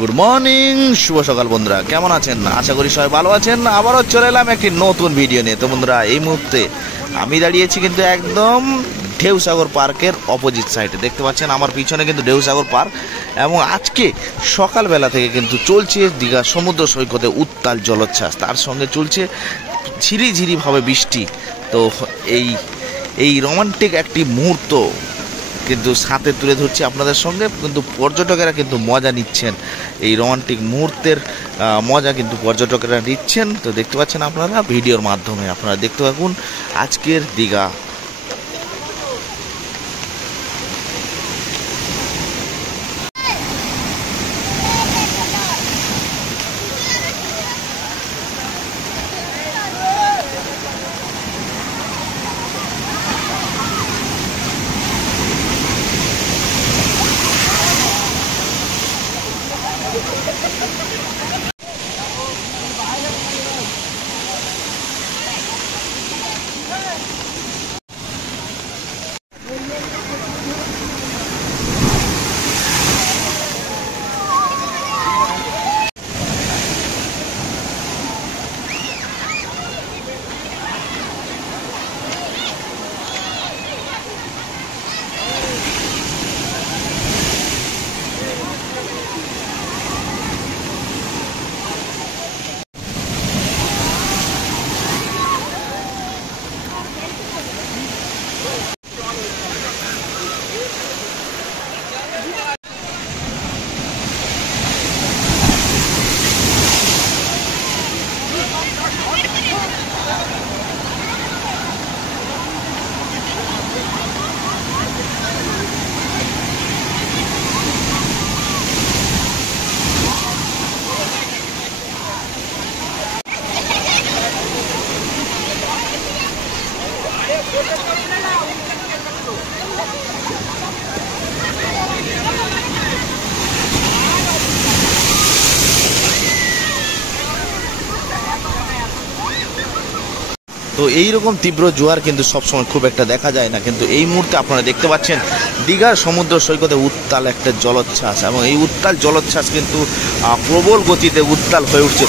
Good morning, শুভ সকাল বন্ধুরা। কেমন আছেন? আশা করি সবাই ভালো আছেন। আবারও চলে এলাম একটি নতুন ভিডিও নিয়ে। তো বন্ধুরা, এই মুহূর্তে আমি দাঁড়িয়েছি কিন্তু একদম ঢেউসাগর পার্কের অপোজিট সাইডে। দেখতে পাচ্ছেন আমার পিছনে কিন্তু ঢেউসাগর পার্ক, এবং আজকে সকালবেলা থেকে কিন্তু চলছে দীঘা সমুদ্র সৈকতে উত্তাল জলোচ্ছ্বাস, তার সঙ্গে চলছে ঝিরিঝিরিভাবে বৃষ্টি। তো এই রোমান্টিক একটি মুহূর্ত কিন্তু সাথে তুলে ধরছি আপনাদের সঙ্গে। কিন্তু পর্যটকেরা কিন্তু মজা নিচ্ছেন, এই রোমান্টিক মুহূর্তের মজা কিন্তু পর্যটকেরা নিচ্ছেন। তো দেখতে পাচ্ছেন আপনারা ভিডিওর মাধ্যমে, আপনারা দেখতে থাকুন আজকের দীঘা। তো এইরকম তীব্র জোয়ার কিন্তু সবসময় খুব একটা দেখা যায় না, কিন্তু এই মুহূর্তে আপনারা দেখতে পাচ্ছেন দীঘার সমুদ্র সৈকতে উত্তাল একটা জলোচ্ছ্বাস, এবং এই উত্তাল জলোচ্ছ্বাস কিন্তু প্রবল গতিতে উত্তাল হয়ে উঠছে।